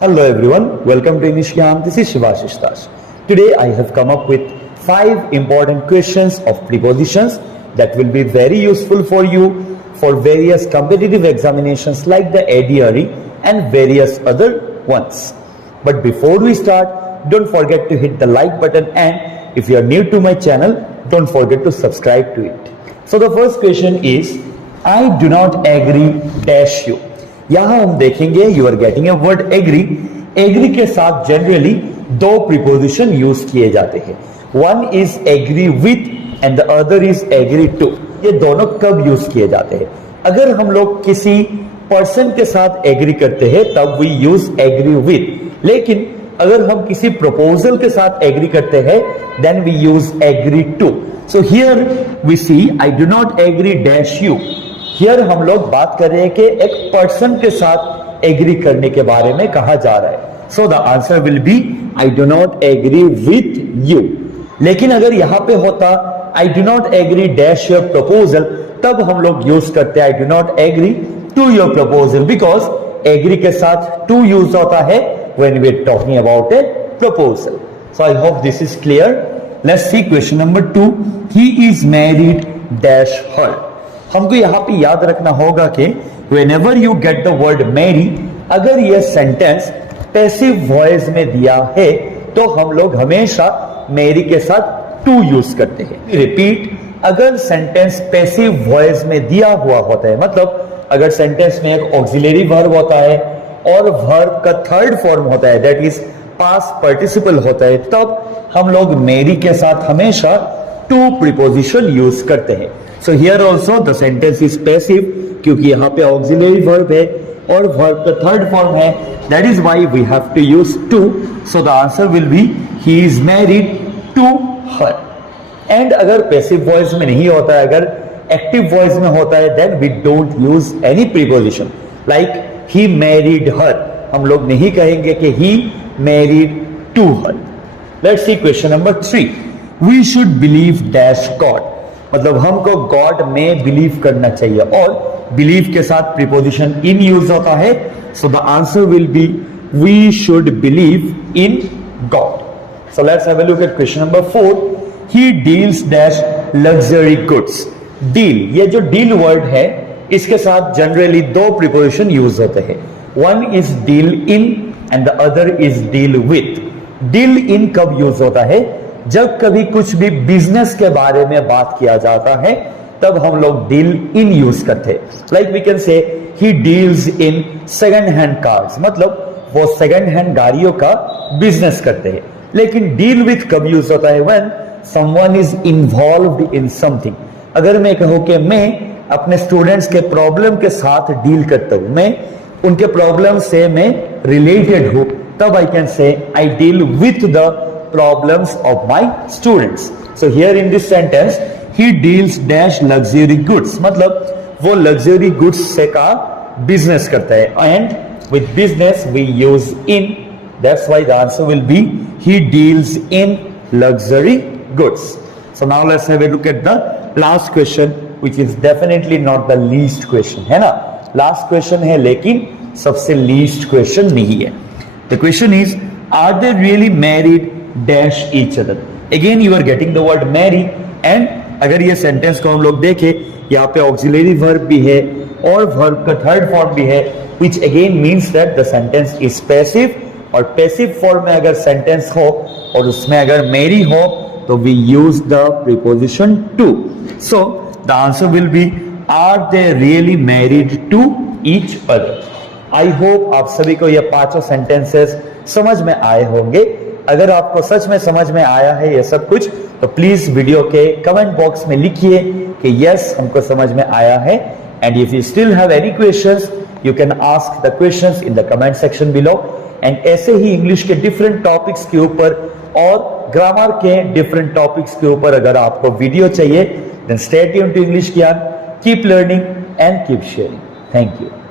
Hello everyone, welcome to English Gyan. This is Shivashish Das. Today I have come up with 5 important questions of prepositions that will be very useful for you for various competitive examinations like the ADRE and various other ones. But before we start, don't forget to hit the like button, and if you are new to my channel, don't forget to subscribe to it. So the first question is, I do not agree dash you. यहां हम देखेंगे you are getting a word agree. Agree के साथ generally 2 preposition use किए जाते हैं. One is agree with and the other is agree to. ये दोनों कब यूज किए जाते हैं? अगर हम लोग किसी पर्सन के साथ एग्री करते हैं तब वी यूज एग्री विथ. लेकिन अगर हम किसी प्रपोजल के साथ एग्री करते हैं then we use agree to. So here we see I do not agree dash you. हियर हम लोग बात कर रहे हैं कि एक पर्सन के साथ एग्री करने के बारे में कहा जा रहा है. So the answer will be I do not agree with you. लेकिन अगर यहां पे होता I do not agree dash your proposal, तब हम लोग यूज करते हैं I do not agree to your proposal, because agree के साथ टू यूज होता है when we are talking about a proposal. So I hope this is clear. Let's see question number 2. He is married dash her. हमको यहां पे याद रखना होगा कि whenever you get the word marry, अगर यह सेंटेंस पैसिव वॉइस में दिया है तो हम लोग हमेशा मैरी के साथ टू यूज करते हैं. रिपीट, अगर सेंटेंस पैसिव वॉइस में दिया हुआ होता है, मतलब अगर सेंटेंस में एक ऑक्सिलरी वर्ब होता है और वर्ब का थर्ड फॉर्म होता है दैट इज पास्ट पार्टिसिपल होता है, तब हम लोग मैरी के साथ हमेशा टू प्रीपोजिशन यूज करते हैं. So here also the sentence is passive क्योंकि यहाँ पे auxiliary verb है और verb का third form है. That is why we have to use to. So the answer will be he is married to her. And अगर passive voice में नहीं होता है, अगर active voice में होता है, then we don't use any preposition. Like he married her. हम लोग नहीं कहेंगे कि he married to her. Let's see question number 3. We should believe dash God. मतलब हमको गॉड में बिलीव करना चाहिए और बिलीव के साथ प्रीपोजिशन इन यूज होता है. So the answer will be we should believe in God. So let's have a look at question number 4. He deals dash luxury goods. Deal, ये जो डील वर्ड है इसके साथ जनरली 2 प्रीपोजिशन यूज होते हैं. One is deal in and the other is deal with. Deal in कब use होता है? जब कभी कुछ भी बिजनेस के बारे में बात किया जाता है तब हम लोग डील इन यूज करते हैं. Like we can say he deals in second hand cars, मतलब वो सेकंड हैंड गाड़ियों का बिजनेस करते हैं. लेकिन डील विथ कब यूज होता है? When someone is involved in something. अगर मैं कहूं कि मैं अपने स्टूडेंट्स के प्रॉब्लम के साथ डील करता हूं, मैं उनके प्रॉब्लम से मैं रिलेटेड हूं, तब I can say I deal with the problems of my students. So here in this sentence he deals dash luxury goods, मतलब वो luxury goods से का business करता है and with business we use in. That's why the answer will be he deals in luxury goods. So now let's have a look at the last question which is definitely not the least question, है ना? Last question है लेकिन सबसे least question नहीं है. The question is, are they really married dash each other. Again you are getting the word marry and अगर ये sentence को हम लोग देखें, यहाँ पे ऑक्सिलरी वर्ब भी है और वर्ब का थर्ड फॉर्म भी है, which again means that the sentence is passive. और पैसिव फॉर्म में अगर सेंटेंस हो और उसमें अगर मैरी हो तो we use the preposition to. So the answer will be are they really married to each other. I hope आप सभी को ये 5 सेंटेंसेस समझ में आए होंगे. अगर आपको सच में समझ में आया है ये सब कुछ तो प्लीज वीडियो के कमेंट बॉक्स में लिखिए कि यस हमको समझ में आया है. And if you still have any questions you can ask the questions in the comment section below. And ऐसे ही इंग्लिश के डिफरेंट टॉपिक्स के ऊपर और ग्रामर के डिफरेंट टॉपिक्स के ऊपर अगर आपको वीडियो चाहिए then stay tuned to English Gyaan. Keep learning and keep sharing. Thank you.